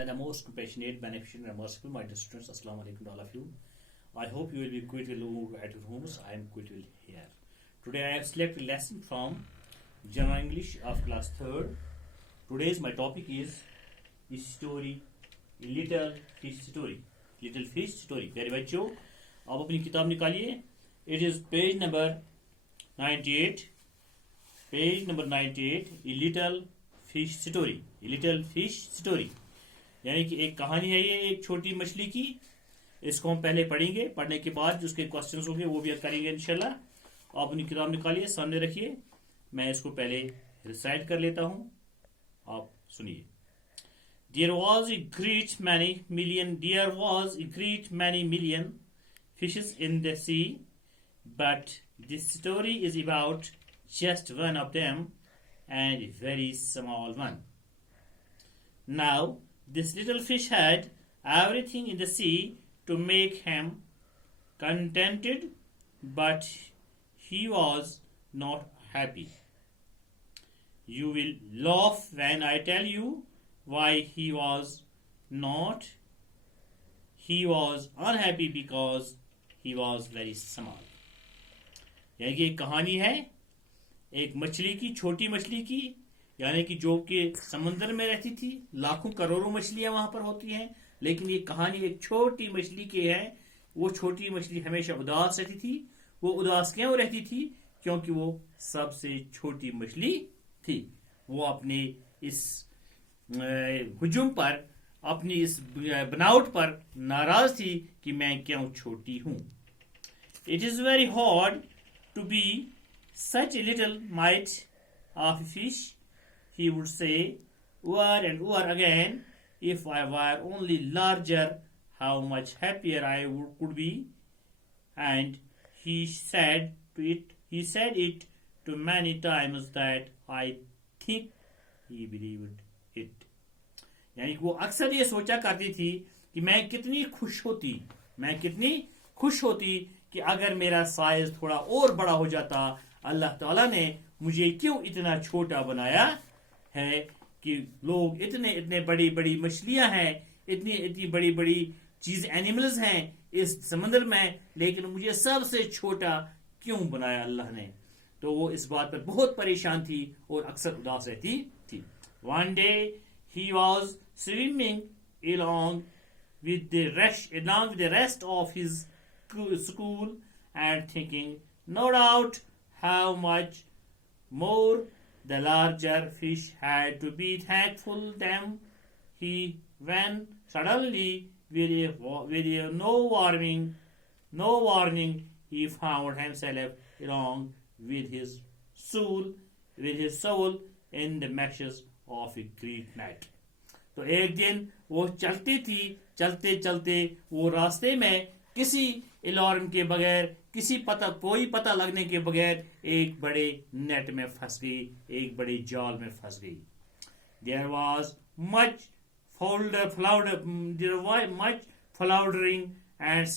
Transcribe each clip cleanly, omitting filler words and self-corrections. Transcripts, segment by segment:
The most compassionate, beneficent, and merciful, my dear students. Assalamu alaikum to all of you. I hope you will be quite well at your homes. I am quite well here. Today I have selected a lesson from General English of class 3rd. Today's my topic is story, little fish story. Little fish story. प्यारे बच्चों, आप अपनी किताब निकालिए. It is page number 98. Page number 98. A little fish story. A little fish story. यानी कि एक कहानी है ये एक छोटी मछली की. इसको हम पहले पढ़ेंगे. पढ़ने के बाद जो उसके क्वेश्चंस होंगे वो भी करेंगे इंशाल्लाह. आप अपनी किताब निकालिए, सामने रखिए. मैं इसको पहले रिसाइट कर लेता हूं. आप सुनिए. There was a great many million fishes in the sea, but this story is about just one of them, and a very small one. Now, this little fish had everything in the sea to make him contented, but he was not happy. You will laugh when I tell you why he was not. He was unhappy because he was very small. यानी कि एक कहानी है एक मछली की, छोटी मछली की, यानी कि जो कि समुद्र में रहती थी. लाखों करोड़ों मछलियां वहां पर होती हैं, लेकिन ये कहानी एक छोटी मछली की है. वो छोटी मछली हमेशा उदास रहती थी. वो उदास क्यों रहती थी? क्योंकि वो सबसे छोटी मछली थी. वो अपने इस हुजूम पर, अपनी इस बनावट पर नाराज थी कि मैं क्यों छोटी हूं. It is very hard to be such a little mite of a fish, he would say over and over again. If I were only larger, how much happier I could be. And he said it to many times that I think he believed it. यानी कि वो अक्सर ये सोचा करती थी कि मैं कितनी खुश होती कि अगर मेरा साइज थोड़ा और बड़ा हो जाता. अल्लाह ताला ने मुझे क्यों इतना छोटा बनाया है कि लोग इतने बड़ी बड़ी मछलियां हैं, इतनी बड़ी बड़ी चीज एनिमल्स हैं इस समुद्र में, लेकिन मुझे सबसे छोटा क्यों बनाया अल्लाह ने. तो वो इस बात पर बहुत परेशान थी और अक्सर उदास रहती थी. One day he was swimming along with the rest of his school and thinking, no doubt, how much more the larger fish had to be thankful them. When suddenly, with no warning, he found himself along with his soul in the meshes of a great net. तो एक दिन वो चलती थी, चलते वो रास्ते में किसी अलार्म के बगैर, कोई पता लगने के बगैर एक बड़े नेट में फंस गई, एक बड़े जाल में फंस गई. There was much floundering and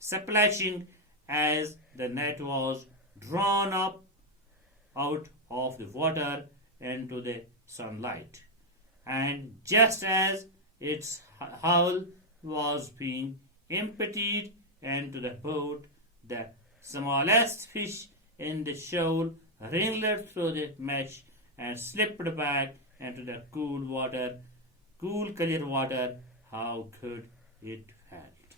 splashing as the net was drawn up out of the water into the sunlight. And just as its hull was being emptied into the boat, the smallest fish in the shoal wriggled through the mesh and slipped back into the cool clear water. How good it felt.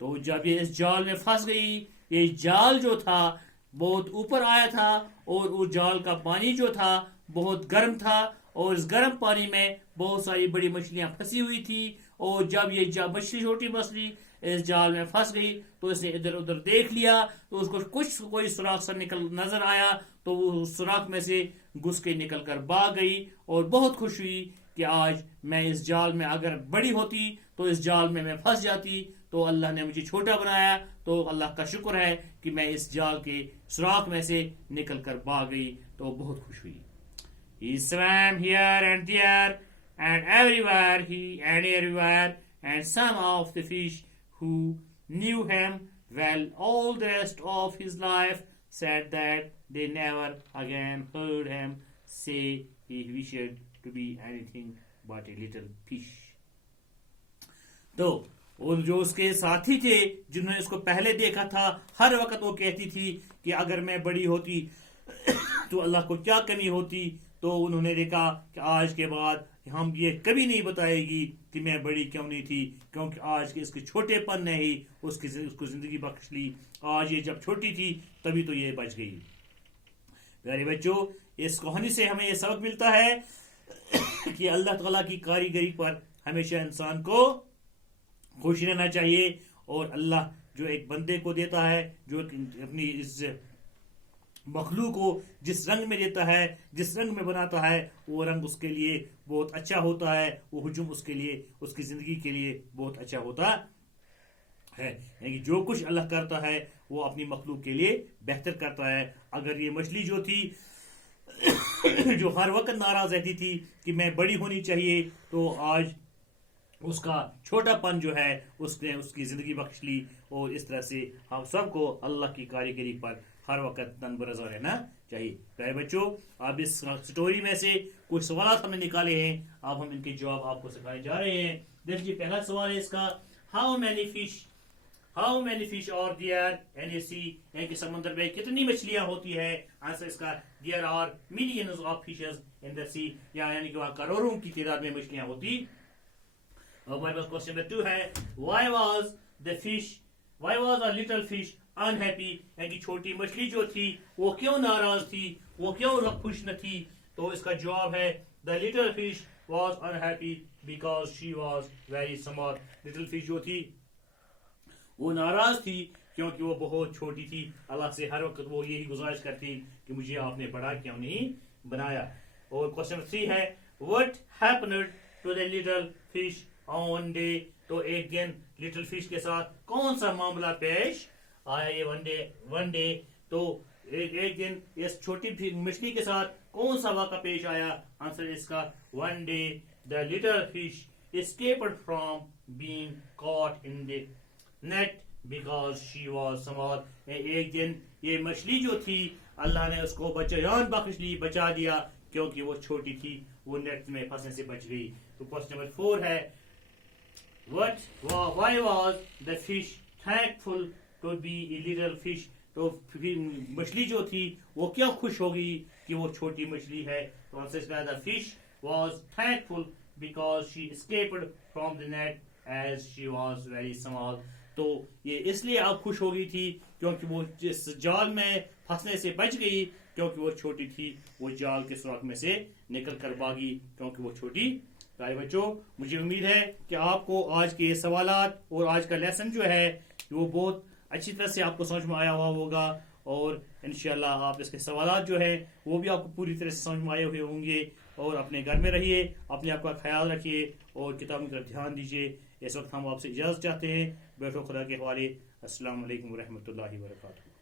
तो जब ये इस जाल में फंस गई, ये जाल जो था बहुत ऊपर आया था और उस जाल का पानी जो था बहुत गर्म था, और इस गर्म पानी में बहुत सारी बड़ी मछलियां फंसी हुई थी. और जब ये छोटी मछली इस जाल में फंस गई तो इसने इधर उधर देख लिया, तो उसको कोई सुराख सा नजर आया, तो वो उस सुराख में से घुस के निकल कर भाग गई और बहुत खुश हुई कि आज मैं इस जाल में, अगर बड़ी होती तो इस जाल में मैं फंस जाती, तो अल्लाह ने मुझे छोटा बनाया, तो अल्लाह का शुक्र है कि मैं इस जाल के सुराख में से निकल कर भाग गई. तो बहुत खुश हुई. He swam here and there and everywhere, and some of the fish who knew him well all the rest of his life said that they never again heard him say he wished to be anything but a little fish. तो और जो उसके साथी थे जिन्होंने इसको पहले देखा था, हर वक्त वो कहती थी कि अगर मैं बड़ी होती तो अल्लाह को क्या कमी होती। तो उन्होंने देखा कि आज के बाद हम ये कभी नहीं बताएगी कि मैं बड़ी क्यों नहीं थी, क्योंकि आज के इसके छोटेपन ने ही उसको जिंदगी बख्श ली। आज ये जब छोटी थी तभी तो ये बच गई। प्यारे बच्चों, इस कहानी से हमें ये सबक मिलता है कि अल्लाह ताला की कारीगरी पर हमेशा इंसान को खुश रहना चाहिए। और अल्लाह जो एक बंदे को देता है, जो अपनी इस मखलूक को जिस रंग में देता है, जिस रंग में बनाता है, वो रंग उसके लिए बहुत अच्छा होता है। वो हुजूम उसके लिए, उसकी जिंदगी के लिए बहुत अच्छा होता है। यानी जो कुछ अल्लाह करता है वो अपनी मखलूक के लिए बेहतर करता है। अगर ये मछली जो थी जो हर वक्त नाराज रहती थी कि मैं बड़ी होनी चाहिए, तो आज उसका छोटापन जो है उसने उसकी जिंदगी बख्श ली। और इस तरह से हम सबको अल्लाह की कारीगरी पर हर वक्त तनबरज़ा रहना चाहिए। प्यारे बच्चों, अब इस स्टोरी में से कुछ सवाल हमने निकाले हैं, अब हम इनके जवाब आपको सिखाने जा रहे हैं। देखिए, पहला सवाल है इसका, how many fish are there in the sea, यानी कि समुद्र में कितनी मछलियां होती है। आंसर इसका, there are millions of fishes in the sea, यानी कि वहां करोड़ों की तादाद में मछलियां होती। हमारे पास क्वेश्चन नंबर 2 है, why was a little fish unhappy, यानी कि छोटी मछली जो थी वो क्यों नाराज थी, वो क्यों खुश न थी। तो इसका जवाब है, the little fish was unhappy because she was very small. Little fish जो थी वो नाराज थी क्योंकि वो बहुत छोटी थी। अल्लाह से हर वक्त वो यही गुजारिश करती कि मुझे आपने बड़ा क्यों नहीं बनाया। और क्वेश्चन 3 है, what happened to the little fish on day, तो एक दिन लिटिल फिश के साथ कौन सा मामला पेश आया। ये वन डे तो एक दिन इस छोटी मछली के साथ कौन सा वाक़ा पेश आया। आंसर इसका, one day the little fish escaped from being caught in the net because she was small. एक दिन ये मछली जो थी अल्लाह ने उसको जान बख्श ली, बचा दिया, क्योंकि वो छोटी थी, वो नेट में फंसने से बच गई। तो क्वेश्चन नंबर 4 है, why was the fish thankful to be a little fish, तो मछली जो थी वो क्यों खुश होगी कि वो छोटी मछली है। तो आंसर इसका, the fish was thankful because she escaped from the net as she was very small। तो ये इसलिए अब खुश हो गई थी क्योंकि वो जिस जाल में फंसने से बच गई, क्योंकि वो छोटी थी, वो जाल के सुराख में से निकल कर भागी क्योंकि वो छोटी। प्यारे बच्चों, मुझे उम्मीद है कि आपको आज के सवालात और आज का लेसन जो है वो बहुत अच्छी तरह से आपको समझ में आया हुआ होगा। और इंशाल्लाह आप इसके सवालात जो है वो भी आपको पूरी तरह से समझ में आए हुए होंगे। और अपने घर में रहिए, अपने आप का ख्याल रखिए और किताबों की तरफ ध्यान दीजिए। इस वक्त हम आपसे इजाज़त चाहते हैं। बैठो खुदा के हवाले। अस्सलाम वालेकुम रहमतुल्लाहि व बरकातहू।